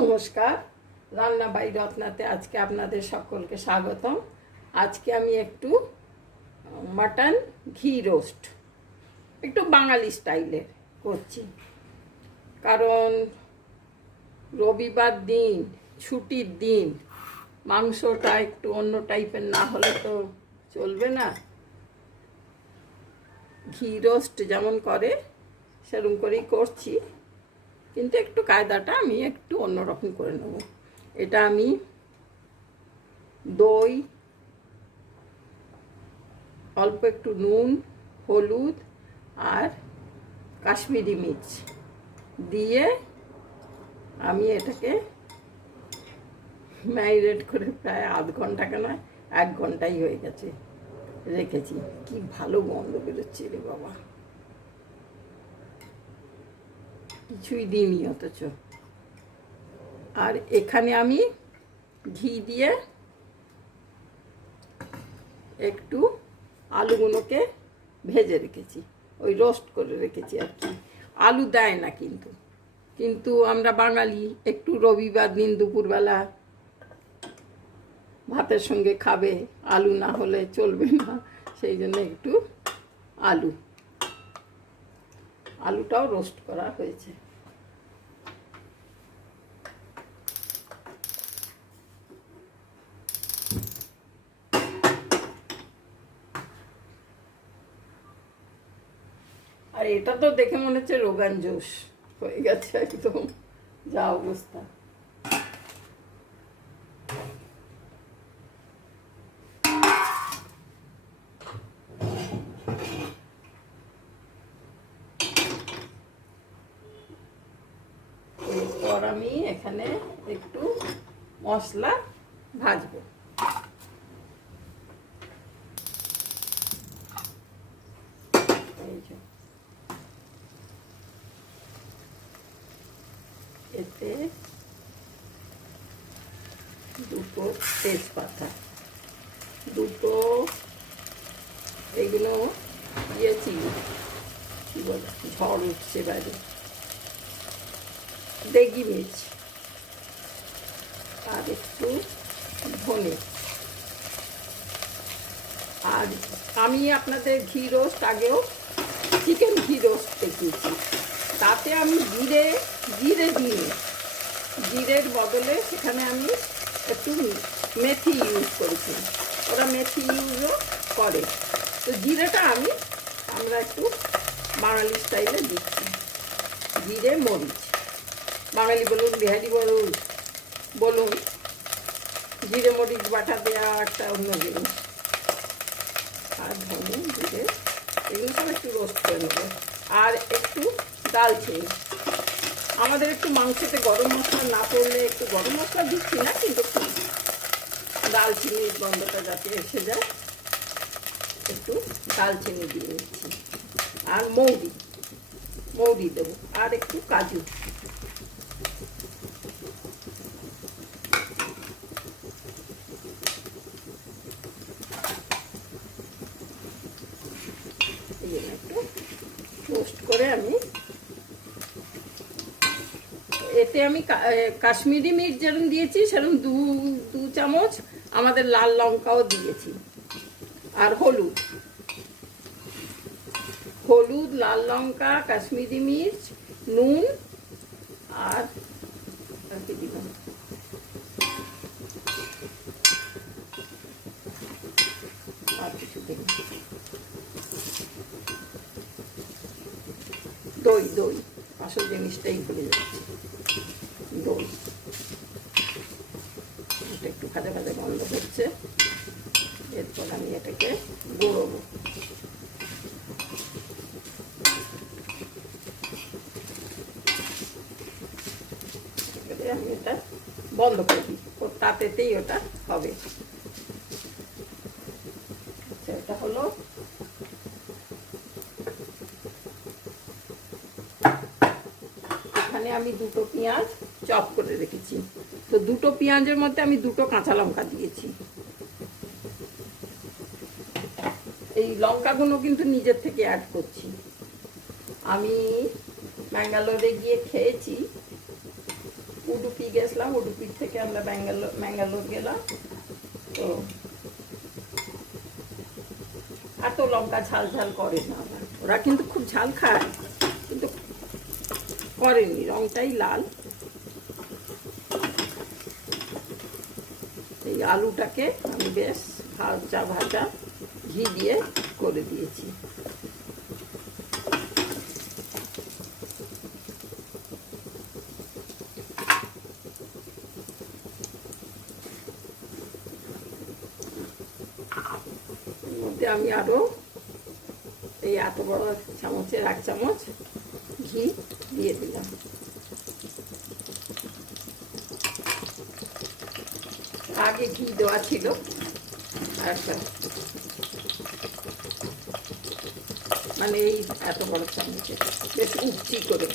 নমস্কার, রান্না বাই রত্নাতে আজকে আপনাদের সকলকে স্বাগতম। আজকে আমি একটু মাটন ঘি রোস্ট একটু বাঙালি স্টাইলের করছি, কারণ রবিবার দিন, ছুটির দিন, মাংসটা একটু অন্য টাইপের না হলে তো চলবে না। ঘি রোস্ট যেমন করে সেরকম করেই করছি, কিন্তু একটু কায়দাটা আমি একটু অন্যরকম করে নেব। এটা আমি দই, অল্প একটু নুন, হলুদ আর কাশ্মীরি মির্চ দিয়ে আমি এটাকে ম্যারিনেট করে প্রায় আধ ঘন্টা কেন 1 ঘন্টাই হয়ে গেছে রেখেছি। কি ভালো গন্ধ বেরোচ্ছে রে বাবা, কিছুই দিইনি অথচ। আর এখানে আমি ঘি দিয়ে একটু আলুগুলোকে ভেজে রেখেছি, ওই রোস্ট করে রেখেছি আর কি। আলু দেয় না কিন্তু, কিন্তু আমরা বাঙালি, একটু রবিবার দিন দুপুরবেলা ভাতের সঙ্গে খাবে, আলু না হলে চলবে না, সেই জন্য একটু আলুটাও রোস্ট করা হয়েছে। আর এটা তো দেখে মনে হচ্ছে রোগান জোশ হয়ে গেছে একদম, যা অবস্থা। এরপর আমি এখানে একটু মশলা ভাজবো। এতে দুটো তেজপাতা, দুটো এগুলো দিয়েছি, কি বলে ঝড় উঠছে বাইরে, দেগি মির্চ আর একটু ধনে। আর আমি আপনাদের ঘি রোস্ট আগেও চিকেন ঘি রোস্ট দেখিয়েছি, তাতে আমি জিরে দিই, জিরের বদলে সেখানে আমি একটু মেথি ইউজ করেছি, ওরা মেথি ইউজও করে। তো জিরেটা আমরা একটু বাঙালি স্টাইলে দিচ্ছি, জিরে মরিচ। বাঙালি বলুন, বিহারি বলুন, জিরে মরিচ বাটা দেওয়া একটা অন্য জিনিস। আর ধনে, জিরে এগুলো সব একটু রোস্ট করে নেবো। আর একটু দালচিনি, আমাদের একটু মাংসতে গরম মশলা না পড়লে একটু গরম মশলা দিচ্ছি না, কিন্তু দালচিনির গন্ধটা যাতে এসে যায় একটু দালচিনি দিয়ে নিচ্ছি। আর মৌরি দেবো, আর একটু কাজু। একটু রোস্ট করে এতে আমি কাশ্মীরি মির্চ যেরকম দিয়েছি সেরকম দু চামচ আমাদের লাল লঙ্কাও দিয়েছি। আর হলুদ, লাল লঙ্কা, কাশ্মীরি মির্চ, নুন আর কি দিলাম, আর কিছু দিলাম, দই, আসল জিনিসটাই ভুলে যাচ্ছি, দই। এটা একটু ভাজা গন্ধ হচ্ছে, এরপর আমি এটাকে গুঁড়োবো। আমি এটা বন্ধ করে দিই, ওর তাতেতেই ওটা হবে। আচ্ছা, এটা হলো। এখানে আমি দুটো পেঁয়াজ চপ করে রেখেছি, তো দুটো পেঁয়াজের মধ্যে আমি দুটো কাঁচা লঙ্কা দিয়েছি। এই লঙ্কাগুলো কিন্তু নিজের থেকে অ্যাড করছি। আমি ব্যাঙ্গালোরে গিয়ে খেয়েছি, উডুপি গেছিলাম, উডুপির থেকে আমরা ম্যাঙ্গালোর গেলাম। তো এত লঙ্কা ঝাল ঝাল করে না ওরা কিন্তু খুব ঝাল খায়, কিন্তু করেনি, রংটাই লাল। এই আলুটাকে আমি বেশ ভাজা ভাজা ঘি দিয়ে করে দিয়েছি। এর মধ্যে আমি আরো এই এত বড় চামচের 1 চামচ ঘি দিয়ে দিলাম। আগে ঘি দেওয়া ছিল, আচ্ছা, মানে এই এত বড় চামচে বেশ উপচি করে।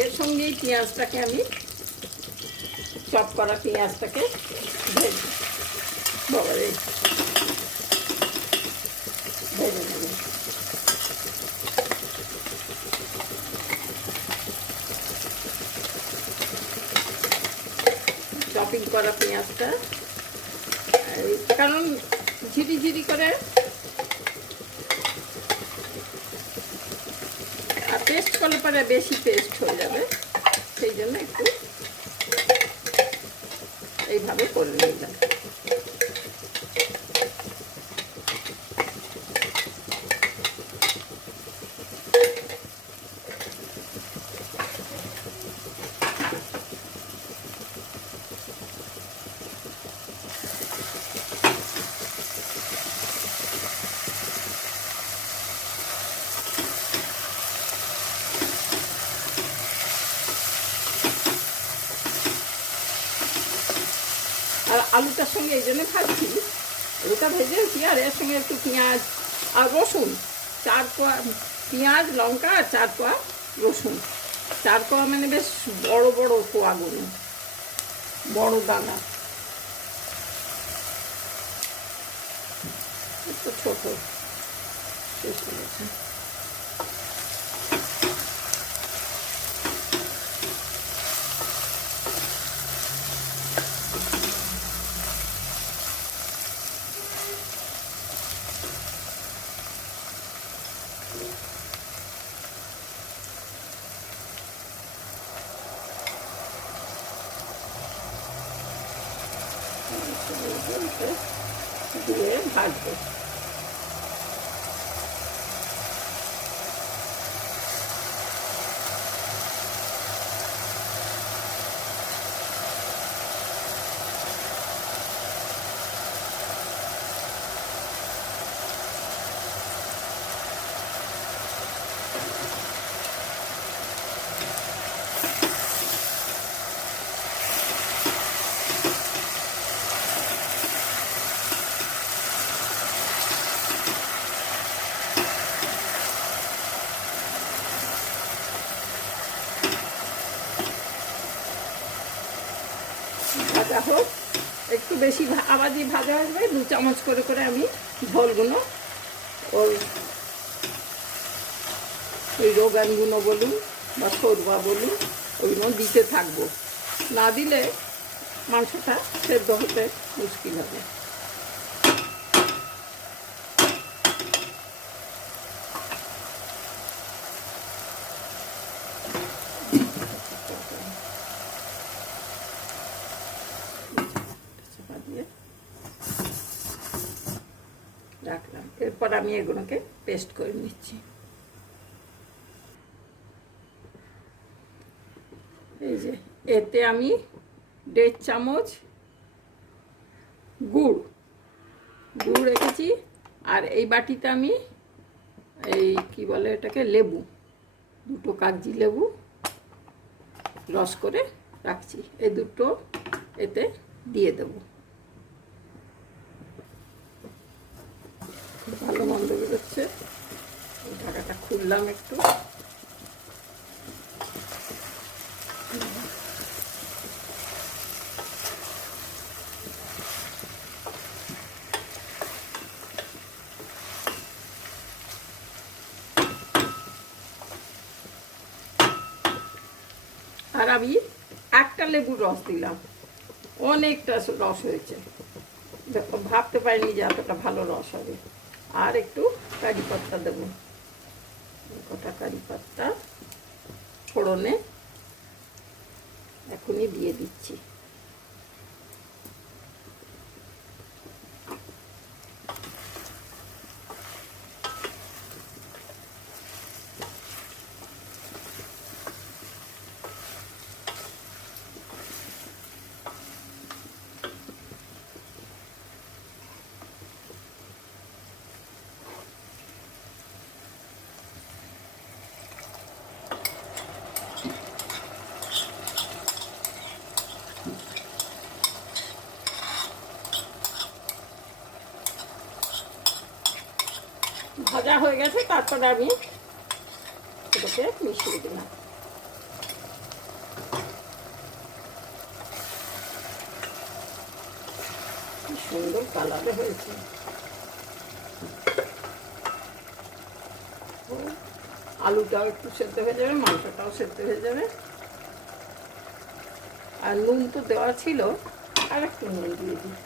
এর সঙ্গেই পেঁয়াজটাকে আমি চপ করা পেঁয়াজটাকে ভেজে নেব। চপিং করা পেঁয়াজটা, কারণ ঝিরি করে পেস্ট করলে পরে বেশি পেস্ট হয়ে যাবে, সেই জন্য একটু এইভাবে করে নিলাম। আর আলুটার সঙ্গে এই জন্য ভাজছি, আলুটা ভেজেছি আর এর সঙ্গে একটু পেঁয়াজ আর রসুন, 4 কোয়া পেঁয়াজ, লঙ্কা আর 4 কোয়া রসুন। 4 কোয়া মানে বেশ বড় বড় কোয়াগুলো, বড় দানা, একটু ছোট শেষ হয়ে গেছে। দিয়ে ভাজবো। ভাজা হোক, একটু বেশি আবার যে ভাজা আসবে 2 চামচ করে করে আমি ঝোলগুলো ওই রোগানগুলো বলুন বা সরবা বলুন ওইগুলো দিতে থাকবো, না দিলে মাংসটা সেদ্ধ হতে মুশকিল হবে। রাখলাম, এরপর আমি এগুলোকে পেস্ট করে নিচ্ছি। এই যে এতে আমি 1.5 চামচ গুড় রেখেছি, আর এই বাটিতে আমি এই কি বলে এটাকে, লেবু, 2টো কাগজি লেবু রস করে রাখছি, এই 2টো এতে দিয়ে দেবো। ভালো মন্দ বেরোচ্ছে, ঢাকাটা খুললাম একটু। আর আমি একটা লেবুর রস দিলাম, অনেকটা রস হয়েছে, ভাবতে পারিনি যে এতটা ভালো রস হবে। আর একটু কারি পাত্তা দেবো, কটা কারি পাত্তা ফোড়নে এখনই দিয়ে দিচ্ছি। ভাজা হয়ে গেছে, তারপরে আমি এটাকে মিশিয়ে দিলাম। কি সুন্দর কালার হয়েছে। আলুটাও একটু সেদ্ধ হয়ে যাবে, মাংসটাও সেদ্ধ হয়ে যাবে। আর নুন তো দেওয়া ছিল, আর একটু নুন দিয়ে দিই।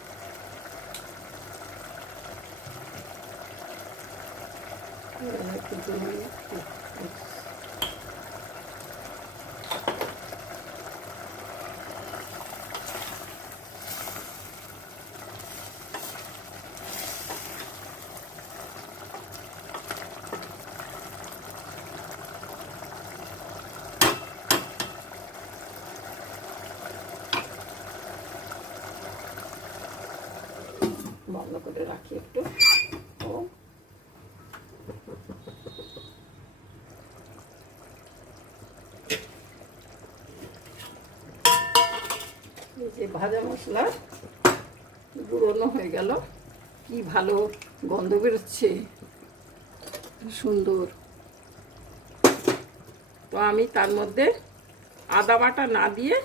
বন্ধ করে রাখি একটু। ও এই যে ভাজা মশলা গুঁড়োনো হয়ে গেল, কি ভালো গন্ধ বেরোচ্ছে, সুন্দর। তো আমি তার মধ্যে আদা বাটা না দিয়ে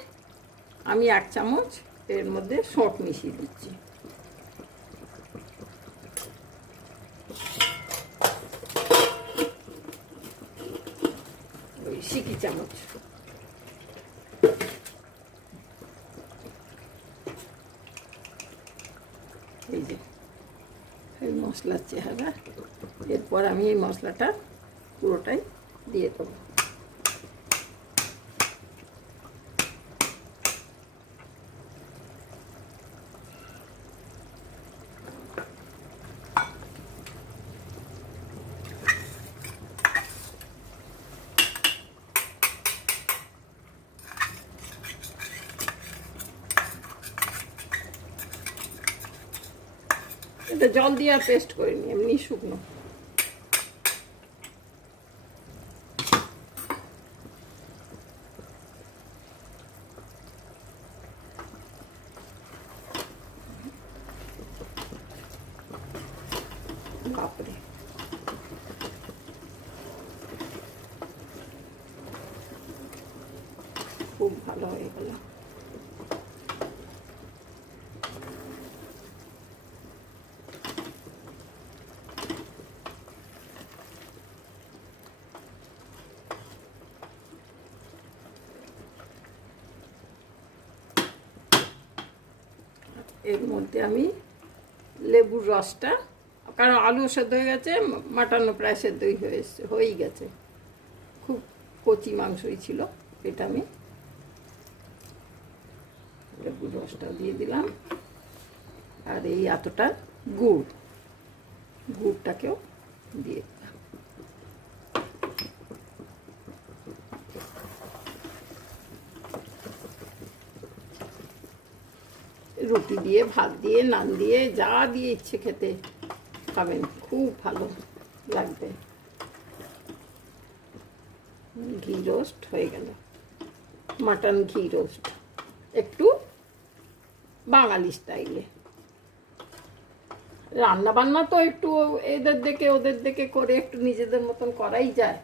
আমি 1 চামচ এর মধ্যে সঁট মিশিয়ে দিচ্ছি। ওই সিকি চামচ। এই যে এই মশলার চেহারা। এরপর আমি এই মশলাটা পুরোটাই দিয়ে দেবো। এটা জল দিয়ে আর পেস্ট করিনি, এমনি শুকনো। বাপরে, খুব ভালো হয়ে গেল। এর মধ্যে আমি লেবুর রসটা, কারণ আলু সেদ্ধ হয়ে গেছে, মাটনও প্রায় সেদ্ধই হয়েই গেছে, খুব কচি মাংসই ছিল। এটা আমি লেবুর রসটা দিয়ে দিলাম, আর এই এতটা গুড়টাকেও দিয়ে দিলাম। রুটি দিয়ে, ভাত দিয়ে, নান দিয়ে, যা দিয়ে ইচ্ছে খেতে খাবেন, খুব ভালো লাগবে। ঘি রোস্ট হয়ে গেল, মাটন ঘি রোস্ট, একটু বাঙালি স্টাইলে। রান্না বান্না তো একটু এদের দেখে ওদের দেখে করে একটু নিজেদের মতন করাই যায়।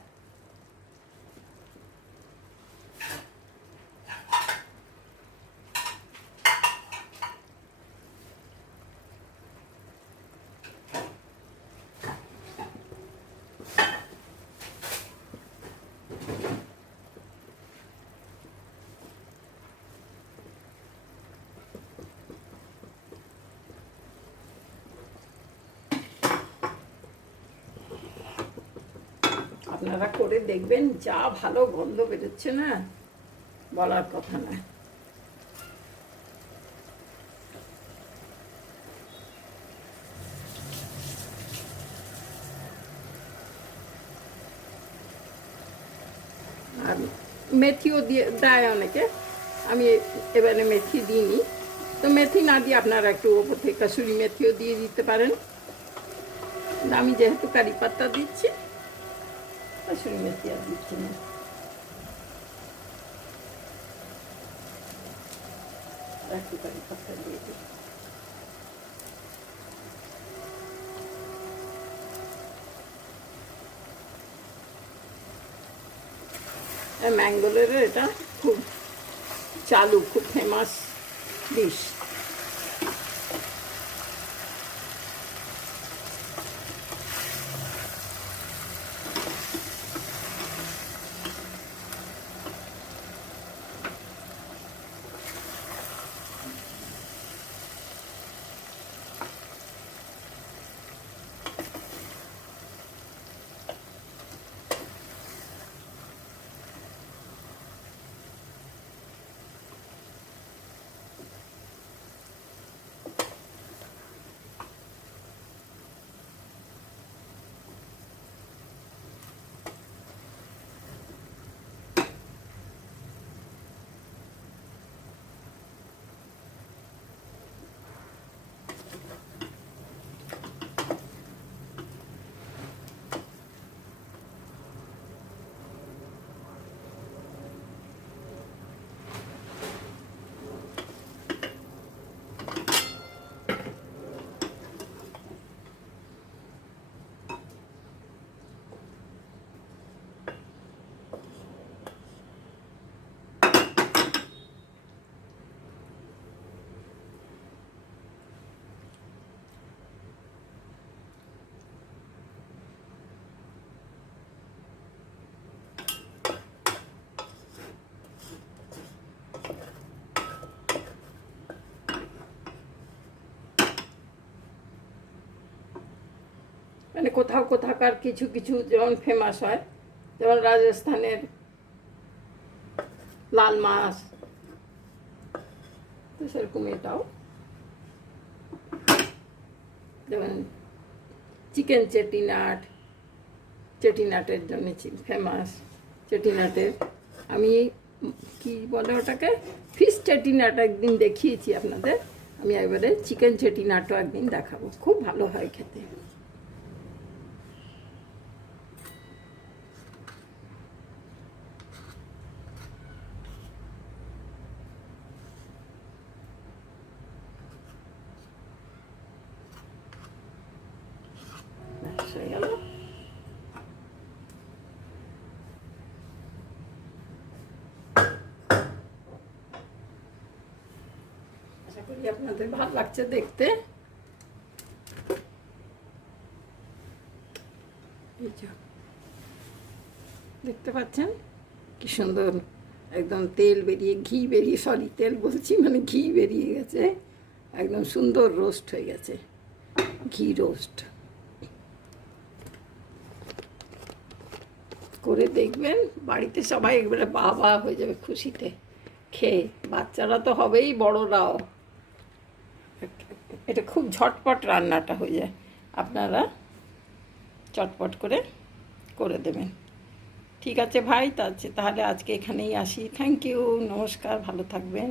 আপনারা করে দেখবেন, যা ভালো গন্ধ বেরোচ্ছে না, বলার কথা না। আর মেথিও দিয়ে দেয় অনেকে, আমি এবারে মেথি দিইনি। তো মেথি না দিয়ে আপনারা একটু ওপর থেকে কাসুরি মেথিও দিয়ে দিতে পারেন। আমি যেহেতু কারি পাতা দিচ্ছি, কাসুরি মেথি আর দিচ্ছি না। একটু কারি পাতা দিয়ে দিই। ম্যাঙ্গালোরের এটা খুব চালু, খুব ফেমাস ডিশ। মানে কোথাও কোথাকার কিছু কিছু যেমন ফেমাস হয়, যেমন রাজস্থানের লাল মাছ, তো সেরকম এটাও। যেমন চিকেন চেটিনাট, চেটিনাটের জন্য ফেমাস। চেটিনাটের আমি কি বলে ওটাকে, ফিশ চেটিনাট একদিন দেখিয়েছি আপনাদের। আমি এবারে চিকেন চেটিনাটও একদিন দেখাবো, খুব ভালো হয় খেতে। হয়ে গেল। আশা করি আপনাদের ভালো লাগছে দেখতে। দেখতে পাচ্ছেন কি সুন্দর একদম তেল বেরিয়ে, ঘি বেরিয়ে, সরি তেল বলছি মানে ঘি বেরিয়ে গেছে, একদম সুন্দর রোস্ট হয়ে গেছে, ঘি রোস্ট। করে দেখবেন, বাড়িতে সবাই একবারে বাহ বাহ হয়ে যাবে খুশিতে খেয়ে। বাচ্চারা তো হবেই, বড়রাও। এটা খুব ঝটপট রান্নাটা হয়ে যায়, আপনারা চটপট করে করে দেবেন। ঠিক আছে ভাই, তাহলে আজকে এখানেই আসি। থ্যাংক ইউ, নমস্কার, ভালো থাকবেন।